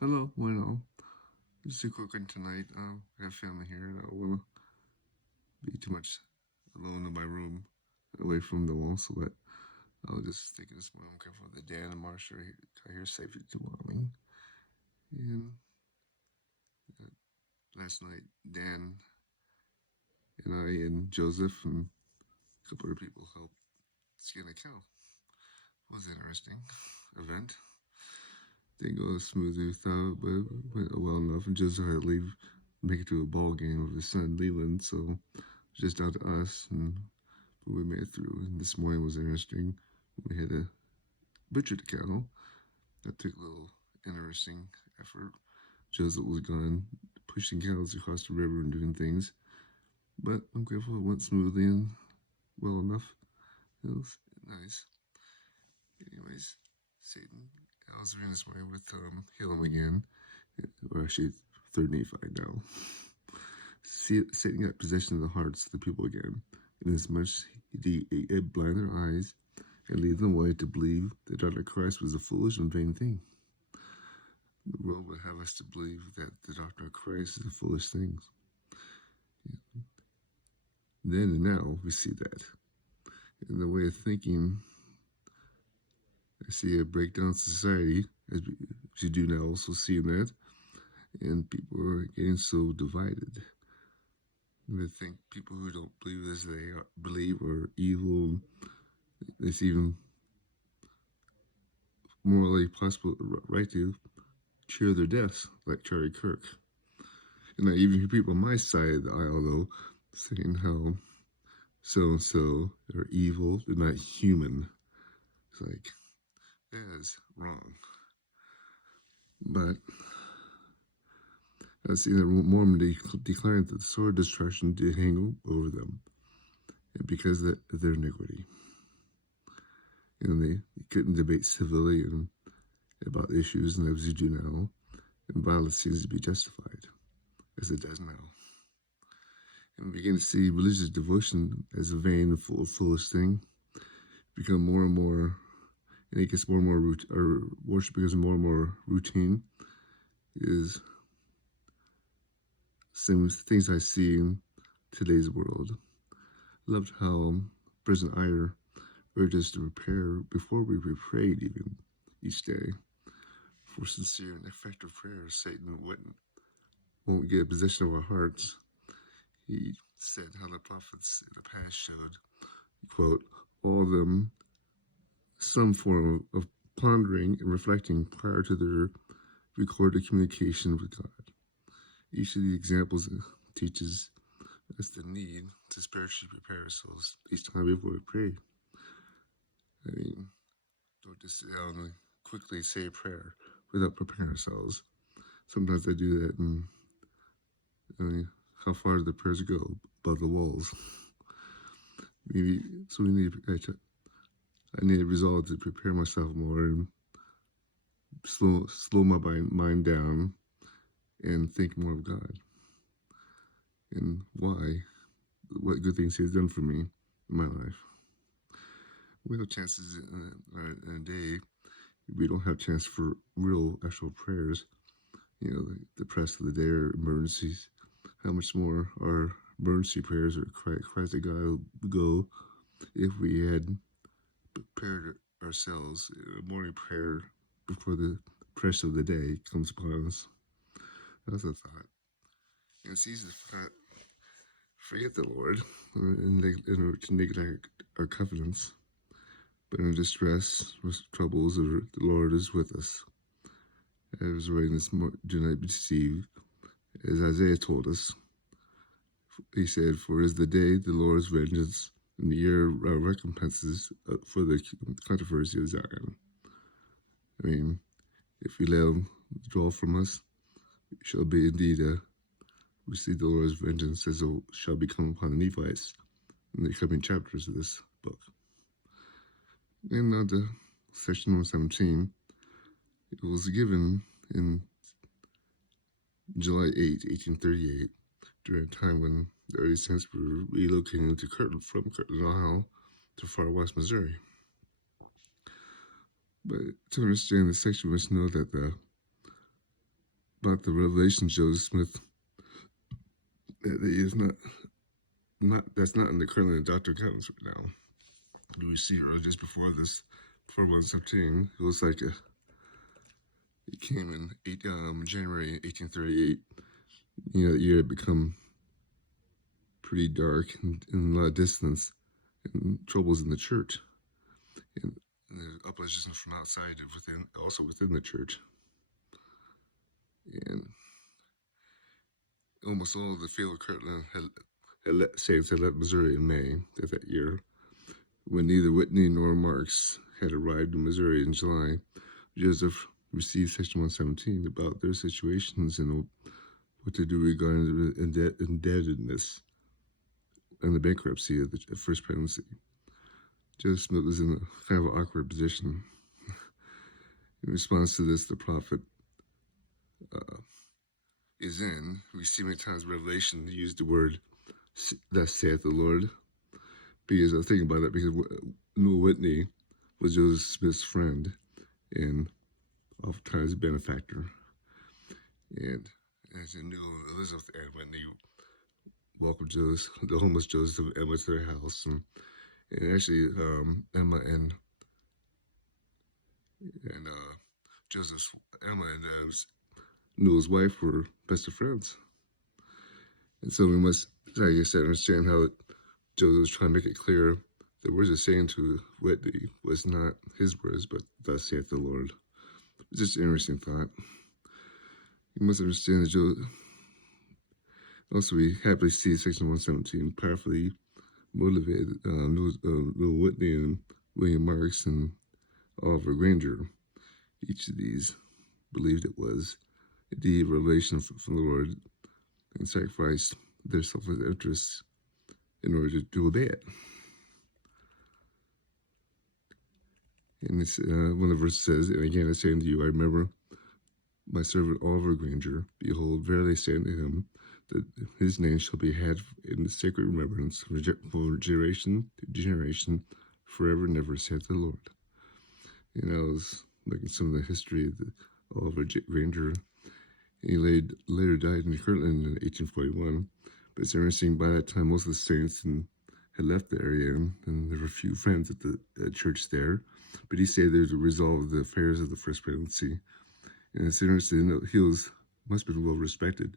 Hello, bueno. Just a quick one tonight. I have family here, and I don't want to be too much alone in my room, away from the walls. But I was just thinking this morning, I'm careful that Dan and Marsha are here safely tomorrow morning. And last night, Dan and I and Joseph and a couple other people helped skin a cow. It was an interesting event. Didn't go as smooth as we thought, but it went well enough. And Joseph had to leave, make it to a ball game with his son Leland, so it was just down to us, and we made it through. And this morning was interesting. We had to butcher the cattle. That took a little interesting effort. Joseph was gone, pushing cows across the river and doing things. But I'm grateful it went smoothly and well enough. It was nice. Anyways, Satan, I was reading this morning with Hillel again, or actually third Nephi now. Satan got possession of the hearts of the people again, inasmuch he blind their eyes and lead them away to believe that Dr. Christ was a foolish and vain thing. The world would have us to believe that the doctrine of Christ is a foolish thing. Then and now we see that. In the way of thinking, I see a breakdown in society, as you do now also see that, and people are getting so divided. They think people who don't believe as they believe are evil. It's even morally possible, right to cheer their deaths, like Charlie Kirk. And I even hear people on my side of the aisle, though, saying how so-and-so are evil, they're not human. It's like, that is wrong. But I see that Mormon declared that the sword of destruction did hang over them because of their iniquity. And they couldn't debate civilly and about issues, and as you do now, and violence seems to be justified, as it does now. And we begin to see religious devotion as a vain and foolish thing become more and more, and it gets more and more or worship becomes more and more routine. Is some things I see in today's world. Loved how President Iyer urged us to prepare before we prayed even each day for sincere and effective prayers. Satan won't get possession of our hearts. He said how the prophets in the past showed, quote, all of them some form of pondering and reflecting prior to their recorded communication with God. Each of the examples teaches us the need to spiritually prepare ourselves each time before we pray. I mean, don't just sit down and quickly say a prayer without preparing ourselves. Sometimes I do that, and I mean, how far do the prayers go? Above the walls. Maybe so. I need a resolve to prepare myself more and slow my mind down and think more of God and what good things He has done for me in my life. We have chances in a day. We don't have chance for real, actual prayers. You know, the press of the day or emergencies. How much more our emergency prayers or cries to God would go if we had prepared ourselves a morning prayer before the press of the day comes upon us. That's a thought. And it's easy to forget the Lord and to neglect our covenants. But in distress, with troubles, the Lord is with us. I was writing this, do not be deceived, as Isaiah told us. He said, for it is the day the Lord's vengeance, and the year recompenses for the controversy of Zion. I mean, if we let Him draw from us, it shall be indeed receive the Lord's vengeance as it shall become upon the Nephites in the coming chapters of this book. And now to section 117. It was given in July 8, 1838, during a time when the early saints were relocating to from Kirtland, Ohio, to far west Missouri. But to understand this section, we must know that the about the revelation Joseph Smith that is not that's not in the currently in Dr. Counts right now. We see her just before this, before 117. It was like it came in January 1838. You know, the year had become pretty dark and a lot of distance and troubles in the church. And there's opposition from outside and within, also within the church. And almost all of the field of Kirtland saints had left Missouri in May of that year. When neither Whitney nor Marks had arrived in Missouri in July, Joseph received Section 117 about their situations and what to do regarding indebtedness and the bankruptcy of the first presidency. Joseph Smith was in a kind of awkward position. In response to this, the prophet is in. We see many times Revelation use the word, "Thus saith the Lord," because I was thinking about that because Noah Whitney was Joseph Smith's friend and oftentimes benefactor. And as you knew, Elizabeth and Whitney welcomed the homeless Joseph Emma to their house, and actually Emma and Noah's wife were best of friends. And so we must, like I said, understand how Joseph was trying to make it clear the words he's saying to Whitney was not his words, but thus saith the Lord. It's just an interesting thought. You must understand that Joseph. Also, we happily see Section 117 powerfully motivated Noah Whitney and William Marks and Oliver Granger. Each of these believed it was indeed a revelation from the Lord and sacrificed their selfish interests in order to obey it. And it's, one of the verses says, "And again I say unto you, I remember my servant Oliver Granger. Behold, verily I say unto him, that his name shall be had in the sacred remembrance from generation to generation, forever and ever, saith the Lord." And I was looking at some of the history of Oliver Granger. He later died in Kirtland in 1841. But it's interesting, by that time, most of the saints had left the area, and there were a few friends at the church there. But he said there to resolve the affairs of the first presidency. And it's interesting that he must have been well respected,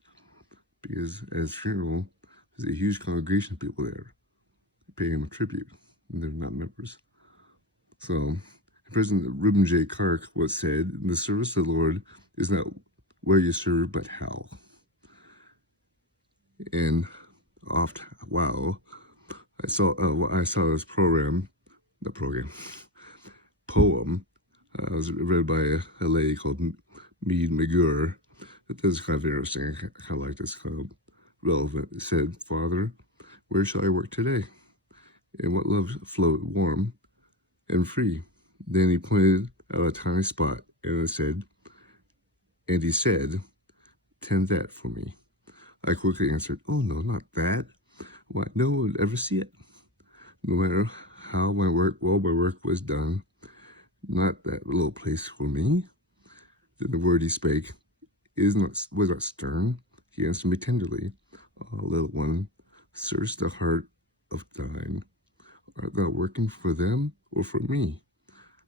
because at his funeral, there's a huge congregation of people there paying him a tribute, and they're not members. So, President Reuben J. Clark once said, "The service of the Lord is not where you serve, but how." And wow, I saw this poem. It was read by a lady called Mead McGurr. This is kind of interesting. I kind of like this, kind of relevant. It said, "Father, where shall I work today? And what love float warm and free?" Then he pointed out a tiny spot, and he said, "Tend that for me." I quickly answered, "Oh, no, not that. Why, no one would ever see it. No matter how my work was done, not that little place for me." Then the word he spake was not stern. He answered me tenderly, "Little one, search the heart of thine. Art thou working for them or for me?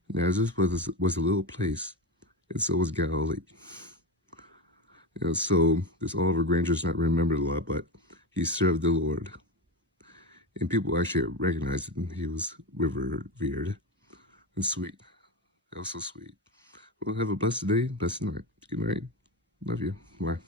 Nazareth was a little place, and so was Galilee." And so this Oliver Granger's not remembered a lot, but he served the Lord. And people actually recognized it, and he was revered and sweet. That was so sweet. Well, have a blessed day, blessed night. Good night. Love you. Bye.